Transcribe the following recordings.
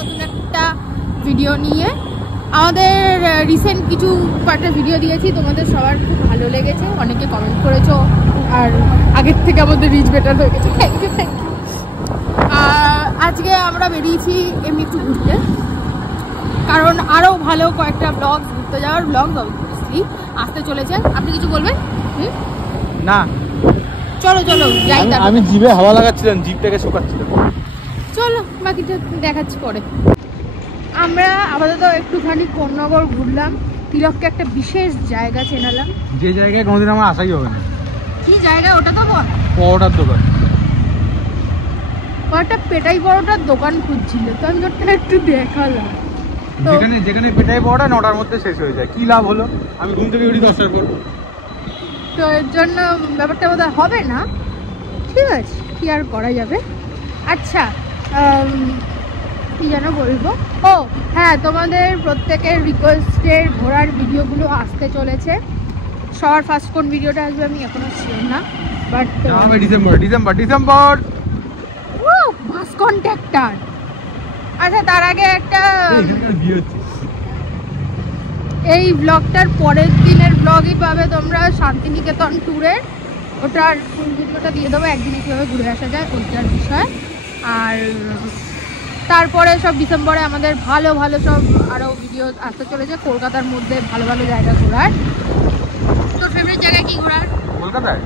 নতুন একটা ভিডিও নিয়ে। আমাদের রিসেন্ট কয়েকটা ভিডিও দিয়েছি, তোমাদের সবার খুব ভালো লেগেছে, অনেকে কমেন্ট করেছো, আর আগের থেকে আমাদের রিচ বেটার হয়ে গেছে। Thank you. আজকে আমরা বেরিয়েছি এমনি একটু ঘুরতে, কারণ আরও ভালো কয়েকটা ব্লগ, ঘুরতে যাওয়ার ব্লগ অবভিয়াসলি আসতে চলেছে। আপনি কিছু বলবেন? না, চলো যাই। আমি জিভে হাওয়া লাগাচ্ছিলাম, জিভটাকে শোকাচ্ছিলাম। চলো বাকিটা দেখাচ্ছি পরে। আমরা আপাতত একটুখানি কোন্নগর ঘুরলাম, তিলককে একটা বিশেষ জায়গা চেনালাম, যে জায়গায় কোনোদিন আমার আসাই হবে না। কি জায়গা ওটা? তো পরোটার দোকান, একটা পেটাই পরোটার দোকান খুঁজছিল, তো আমি ওটা একটু দেখালাম। যেখানে পেটাই পরোটা 9টার মধ্যে শেষ হয়ে যায়, কি লাভ হলো? আমি ঘুম থেকে উঠি 10টার পর, তো এর জন্য ব্যাপারটা বোধহয় হবে না। ঠিক আছে, কি আর করা যাবে। আচ্ছা, কি যেন বলবো, ও হ্যাঁ, তোমাদের প্রত্যেকের রিকোয়েস্টের ঘোরার ভিডিওগুলো আসতে চলেছে। সবার ফার্স্ট কোন ভিডিওটা আসবে আমি এখনো শিওর না, বাট ডিসেম্বর বাস কন্ট্রাক্টর। আচ্ছা, তার আগে একটা এই ব্লগটার পরের দিনের ব্লগই পাবে তোমরা শান্তিনিকেতন ট্যুরের, ওটার ফুল ভিডিওটা দিয়ে দেবো, একদিনে কীভাবে ঘুরে আসা যায় ওইটার বিষয়। আর তারপরে সব ডিসেম্বরে আমাদের ভালো ভালো সব আরও ভিডিও আসতে চলেছে, কলকাতার মধ্যে ভালো ভালো জায়গা ঘোরার। তোর ফেভারিট জায়গা কি ঘোরার? কলকাতায়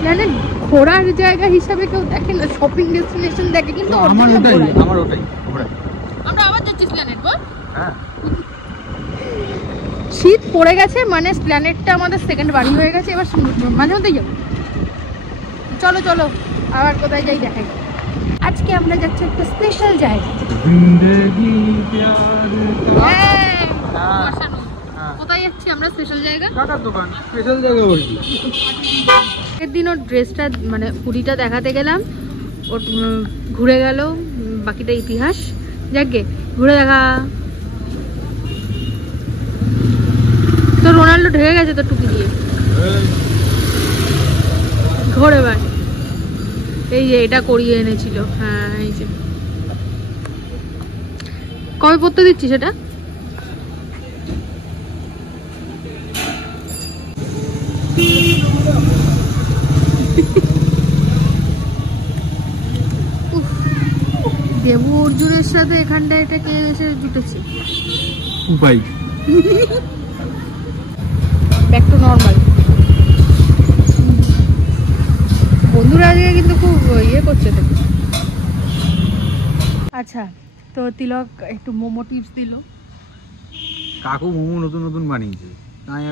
প্ল্যানেট ঘোরার জায়গা হিসাবে কেউ দেখে না, শপিং ডেস্টিনেশন দেখে, কিন্তু আমার ওটাই। আমরা আবার যাচ্ছি প্ল্যানেট, বল। হ্যাঁ, শীত পড়ে গেছে, মানে প্ল্যানেটটা আমাদের সেকেন্ড বাড়ি হয়ে গেছে, এবার মাঝে মধ্যেই যাবো। চলো আবার কোথায় যাই দেখাই। আজকে আমরা যাচ্ছি একটা স্পেশাল জায়গা। কোথায় যাচ্ছি আমরা? স্পেশাল জায়গা, স্পেশাল জায়গা বলছি। আগের দিন ওর ড্রেসটা মানে পুরীটা দেখাতে গেলাম, ওর ঘুরে গেল, বাকিটা ইতিহাস। যাকে ঘুরে দেখা, তো রোনাল্ডো ঢেকে গেছে তো টুপি দিয়ে। ঘরে ভাই, এই যে এটা করিয়ে এনেছিল। হ্যাঁ, এই যে কবে পড়তে দিচ্ছি সেটা? দেবু অর্জুনের সাথে এখানটা এটা কে এসে জুটেছে? ভাই ব্যাক টু নর্মাল। বন্ধুরা আজকে কিন্তু খুব ইয়ে করছে তো। আচ্ছা, তো তিলক একটু মোমো টিপস দিল। কাকু মোমো নতুন বানিয়েছে, তাই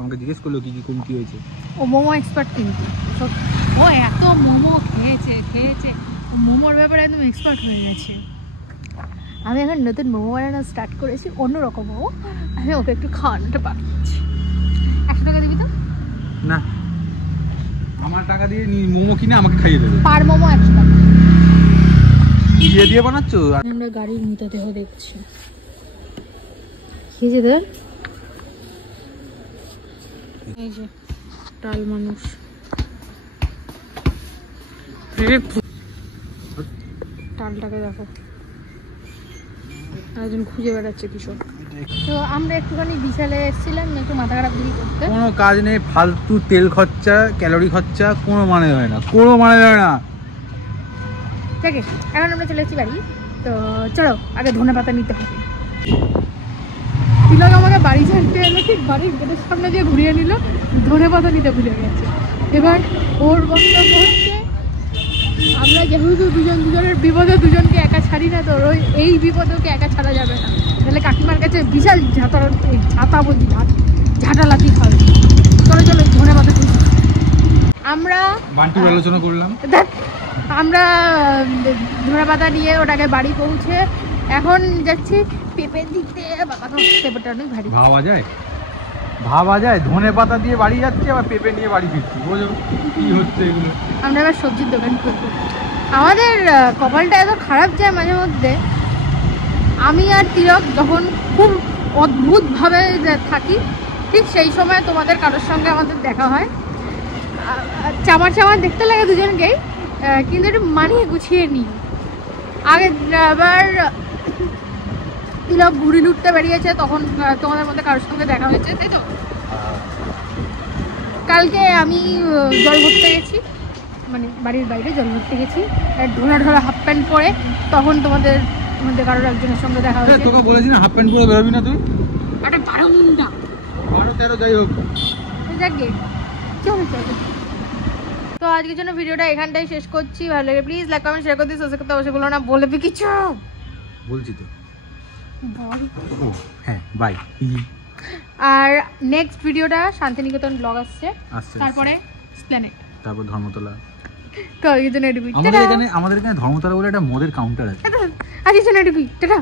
আমাকে জিজ্ঞেস করলো কি কমতি হয়েছে। ও মোমো এক্সপার্ট, কিন্তু ও এত মোমো খেয়েছে, মোমোর ব্যাপারে একদম এক্সপার্ট হয়ে গেছে। আমি এখন নতুন মোমো বানানো স্টার্ট করেছি, অন্যরকম মোমো। আমি ওকে একটু খাওয়ানোটা পাঠাচ্ছি। 100 টাকা দিবি তো? না, আমার টাকা দিয়ে মোমো কিনে আমাকে খাইয়ে দেবে। পার মোমো 100 টাকা দিয়ে বানাচ্ছ। আমরা গাড়ির মৃতদেহ দেখছি। কি যে ধর, এই যে টাল মানুষ, টালটাকে দেখো, একজন খুঁজে বেড়াচ্ছে কৃষক। তো আমরা একটুখানি বিশালে এসেছিলাম একটু মাথা খারাপ দিকে করতে। কোনো কাজ নেই, ফালতু তেল খরচা, ক্যালোরি খরচা, কোনো মানে হয় না। ঠিক আছে, এখন আমরা চলে এসেছি বাড়ি। তো চলো আগে ধনেপাতা নিতে হবে। তিলক আমাকে বাড়ি ছাড়তে এলো, ঠিক বাড়ির গেটের সামনে দিয়ে ঘুরিয়ে নিল, ধনেপাতা নিতে ভুলে গেছে। এবার ওর বক্তব্য হচ্ছে, আমরা যেহেতু দুজনের বিপদে দুজনকে একা ছাড়ি না, তো এই বিপদেকে একা ছাড়া যাবে না, তাহলে কাকিমার কাছে বিশাল ঝাঁটালাতি খাবে। চলো ধনেপাতা আমরা আলোচনা করলাম। আমরা ধনেপাতা নিয়ে ওটাকে বাড়ি পৌঁছে এখন যাচ্ছি পেঁপে দিতে। বাবা তো পেঁপেটা অনেক ভারী, ভাবা যায় ধনেপাতা দিয়ে বাড়ি যাচ্ছে, আবার পেঁপে নিয়ে বাড়ি ফিরছি। বোঝো কি হচ্ছে এগুলো। আমরা এবার সবজির দোকান করবো। আমাদের কপালটা এত খারাপ যায় মাঝে মধ্যে। আমি আর তিলক যখন খুব অদ্ভুতভাবে থাকি, ঠিক সেই সময় তোমাদের কারোর সঙ্গে আমাদের দেখা হয়। চামার দেখতে লাগে দুজনকেই, কিন্তু একটু মানিয়ে গুছিয়ে নিই। আগে আবার তিলক ঘুড়ি লুটতে বেরিয়েছে, তখন তোমাদের মধ্যে কারোর সঙ্গে দেখা হয়েছে, তাই তো? কালকে আমি জল ভরতে গেছি, মানে বাড়ির বাইরে জল ভরতে গেছি, ঢোলা ঢোলা হাফ প্যান্ট পরে, তখন তোমাদের মধ্যে কারোর একজনের সঙ্গে দেখা হয়েছে। তোকে বলেছি না হাফ প্যান্ট পরে বেরোবি না তুই। একটা 12 মুন্ডা 12-13 যাই হোক, যাকে তো আজকের জন্য ভিডিওটা এখানটাই শেষ করছি। ভালো লাগে প্লিজ লাইক কমেন্ট শেয়ার করে দিই, সাবস্ক্রাইব করতে অবশ্যই ভুলো না। বলবি কিছু? বলছি তো। বল। হ্যাঁ বাই। আর নেক্সট ভিডিওটা শান্তিনিকেতন ব্লগ আসছে, তারপরে স্প্ল্যানেড, তারপর ধর্মতলা। তো আজকের জন্য এটুকুই। আমাদের এখানে ধর্মতলা বলে একটা মদের কাউন্টার আছে। আজকের জন্য এটুকুই, টাটা।